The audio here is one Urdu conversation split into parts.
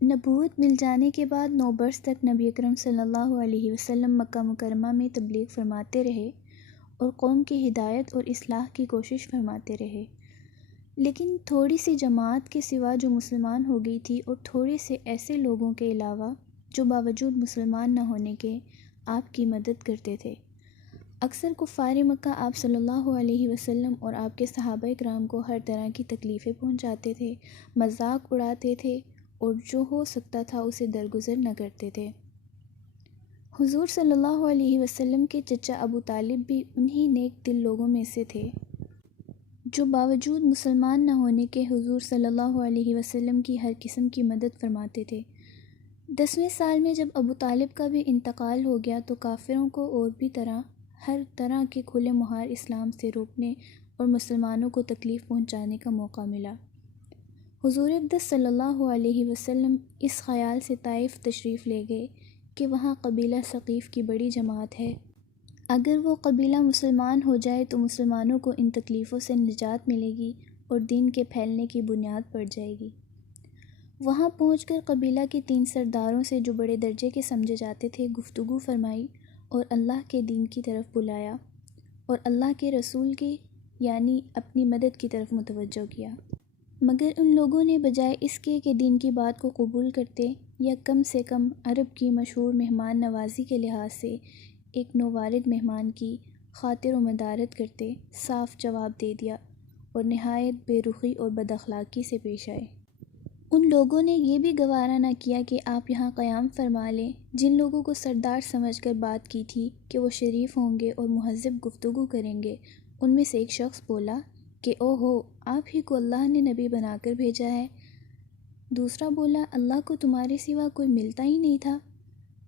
نبوت مل جانے کے بعد 9 برس تک نبی اکرم صلی اللہ علیہ وسلم مکہ مکرمہ میں تبلیغ فرماتے رہے اور قوم کی ہدایت اور اصلاح کی کوشش فرماتے رہے، لیکن تھوڑی سی جماعت کے سوا جو مسلمان ہو گئی تھی اور تھوڑے سے ایسے لوگوں کے علاوہ جو باوجود مسلمان نہ ہونے کے آپ کی مدد کرتے تھے۔ اکثر کفار مکہ آپ صلی اللہ علیہ وسلم اور آپ کے صحابہ کرام کو ہر طرح کی تکلیفیں پہنچاتے تھے، مذاق اڑاتے تھے اور جو ہو سکتا تھا اسے درگزر نہ کرتے تھے۔ حضور صلی اللہ علیہ وسلم کے چچا ابو طالب بھی انہی نیک دل لوگوں میں سے تھے جو باوجود مسلمان نہ ہونے کے حضور صلی اللہ علیہ وسلم کی ہر قسم کی مدد فرماتے تھے۔ 10ویں سال میں جب ابو طالب کا بھی انتقال ہو گیا تو کافروں کو اور بھی ہر طرح کے کھلے مہار اسلام سے روکنے اور مسلمانوں کو تکلیف پہنچانے کا موقع ملا۔ حضور اقدس صلی اللہ علیہ وسلم اس خیال سے طائف تشریف لے گئے کہ وہاں قبیلہ ثقیف کی بڑی جماعت ہے، اگر وہ قبیلہ مسلمان ہو جائے تو مسلمانوں کو ان تکلیفوں سے نجات ملے گی اور دین کے پھیلنے کی بنیاد پڑ جائے گی۔ وہاں پہنچ کر قبیلہ کے 3 سرداروں سے جو بڑے درجے کے سمجھے جاتے تھے گفتگو فرمائی اور اللہ کے دین کی طرف بلایا اور اللہ کے رسول کی یعنی اپنی مدد کی طرف متوجہ کیا، مگر ان لوگوں نے بجائے اس کے کہ دین کی بات کو قبول کرتے یا کم سے کم عرب کی مشہور مہمان نوازی کے لحاظ سے ایک نووالد مہمان کی خاطر و مدارت کرتے، صاف جواب دے دیا اور نہایت بے رخی اور بد اخلاقی سے پیش آئے۔ ان لوگوں نے یہ بھی گوارا نہ کیا کہ آپ یہاں قیام فرما لیں۔ جن لوگوں کو سردار سمجھ کر بات کی تھی کہ وہ شریف ہوں گے اور مہذب گفتگو کریں گے، ان میں سے ایک شخص بولا کہ او ہو، آپ ہی کو اللہ نے نبی بنا کر بھیجا ہے۔ دوسرا بولا، اللہ کو تمہارے سوا کوئی ملتا ہی نہیں تھا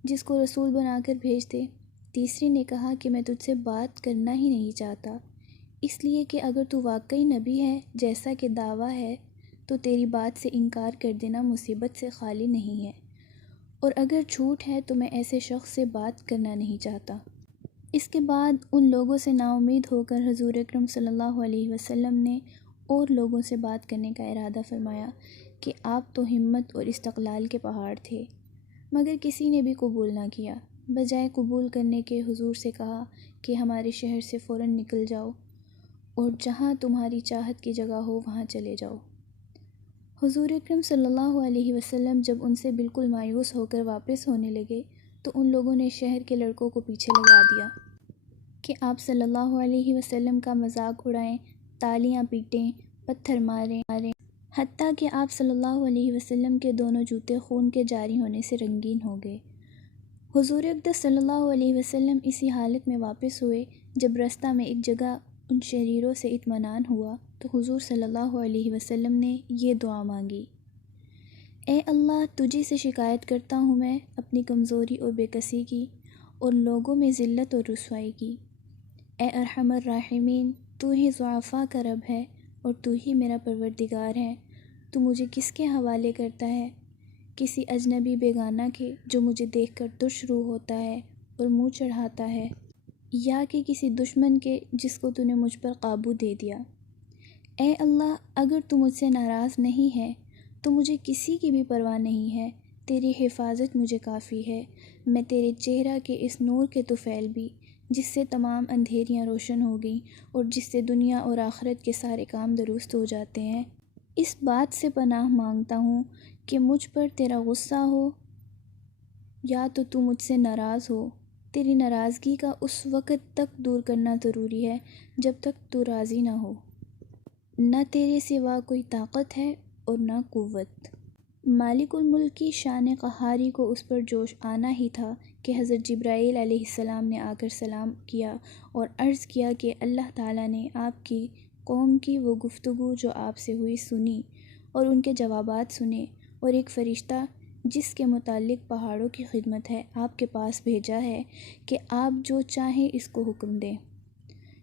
جس کو رسول بنا کر بھیج دے۔ تیسرے نے کہا کہ میں تجھ سے بات کرنا ہی نہیں چاہتا، اس لیے کہ اگر تو واقعی نبی ہے جیسا کہ دعویٰ ہے تو تیری بات سے انکار کر دینا مصیبت سے خالی نہیں ہے، اور اگر جھوٹ ہے تو میں ایسے شخص سے بات کرنا نہیں چاہتا۔ اس کے بعد ان لوگوں سے نا امید ہو کر حضور اکرم صلی اللہ علیہ وسلم نے اور لوگوں سے بات کرنے کا ارادہ فرمایا کہ آپ تو ہمت اور استقلال کے پہاڑ تھے، مگر کسی نے بھی قبول نہ کیا۔ بجائے قبول کرنے کے حضور سے کہا کہ ہمارے شہر سے فوراً نکل جاؤ اور جہاں تمہاری چاہت کی جگہ ہو وہاں چلے جاؤ۔ حضور اکرم صلی اللہ علیہ وسلم جب ان سے بالکل مایوس ہو کر واپس ہونے لگے تو ان لوگوں نے شہر کے لڑکوں کو پیچھے لگا دیا کہ آپ صلی اللہ علیہ وسلم کا مذاق اڑائیں، تالیاں پیٹیں، پتھر ماریں، حتیٰ کہ آپ صلی اللہ علیہ وسلم کے دونوں جوتے خون کے جاری ہونے سے رنگین ہو گئے۔ حضور اقدس صلی اللہ علیہ وسلم اسی حالت میں واپس ہوئے۔ جب رستہ میں ایک جگہ ان شریروں سے اطمینان ہوا تو حضور صلی اللہ علیہ وسلم نے یہ دعا مانگی، اے اللہ، تجھی سے شکایت کرتا ہوں میں اپنی کمزوری اور بے کسی کی اور لوگوں میں ذلت اور رسوائی کی۔ اے ارحم الراحمین، تو ہی ضعفاء کا رب ہے اور تو ہی میرا پروردگار ہے۔ تو مجھے کس کے حوالے کرتا ہے؟ کسی اجنبی بیگانہ کے جو مجھے دیکھ کر ترش روح ہوتا ہے اور منہ چڑھاتا ہے، یا کہ کسی دشمن کے جس کو تو نے مجھ پر قابو دے دیا۔ اے اللہ، اگر تو مجھ سے ناراض نہیں ہے تو مجھے کسی کی بھی پرواہ نہیں ہے، تیری حفاظت مجھے کافی ہے۔ میں تیرے چہرہ کے اس نور کے طفیل بھی جس سے تمام اندھیریاں روشن ہو گئیں اور جس سے دنیا اور آخرت کے سارے کام درست ہو جاتے ہیں، اس بات سے پناہ مانگتا ہوں کہ مجھ پر تیرا غصہ ہو یا تو مجھ سے ناراض ہو۔ تیری ناراضگی کا اس وقت تک دور کرنا ضروری ہے جب تک تو راضی نہ ہو۔ نہ تیرے سوا کوئی طاقت ہے اور نہ قوت۔ مالک الملک کی شان قہاری کو اس پر جوش آنا ہی تھا کہ حضرت جبرائیل علیہ السلام نے آ کر سلام کیا اور عرض کیا کہ اللہ تعالیٰ نے آپ کی قوم کی وہ گفتگو جو آپ سے ہوئی سنی اور ان کے جوابات سنے، اور ایک فرشتہ جس کے متعلق پہاڑوں کی خدمت ہے آپ کے پاس بھیجا ہے کہ آپ جو چاہیں اس کو حکم دیں۔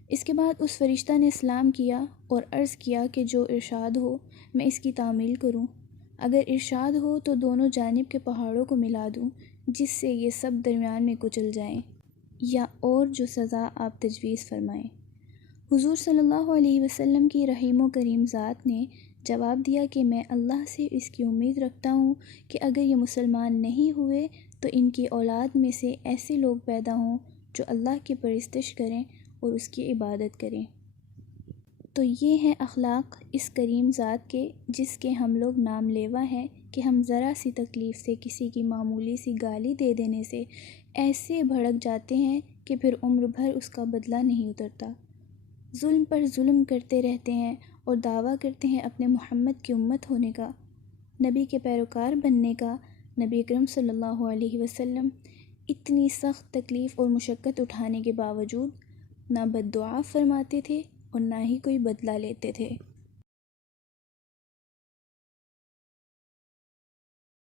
اس کے بعد اس فرشتہ نے سلام کیا اور عرض کیا کہ جو ارشاد ہو میں اس کی تعمیل کروں، اگر ارشاد ہو تو دونوں جانب کے پہاڑوں کو ملا دوں جس سے یہ سب درمیان میں کچل جائیں، یا اور جو سزا آپ تجویز فرمائیں۔ حضور صلی اللہ علیہ وسلم کی رحیم و کریم ذات نے جواب دیا کہ میں اللہ سے اس کی امید رکھتا ہوں کہ اگر یہ مسلمان نہیں ہوئے تو ان کی اولاد میں سے ایسے لوگ پیدا ہوں جو اللہ کی پرستش کریں اور اس کی عبادت کریں۔ تو یہ ہیں اخلاق اس کریم ذات کے، جس کے ہم لوگ نام لیوا ہیں کہ ہم ذرا سی تکلیف سے، کسی کی معمولی سی گالی دے دینے سے ایسے بھڑک جاتے ہیں کہ پھر عمر بھر اس کا بدلہ نہیں اترتا، ظلم پر ظلم کرتے رہتے ہیں اور دعویٰ کرتے ہیں اپنے محمد کی امت ہونے کا، نبی کے پیروکار بننے کا۔ نبی اکرم صلی اللہ علیہ وسلم اتنی سخت تکلیف اور مشقت اٹھانے کے باوجود نہ بد دعا فرماتے تھے اور نہ ہی کوئی بدلہ لیتے تھے۔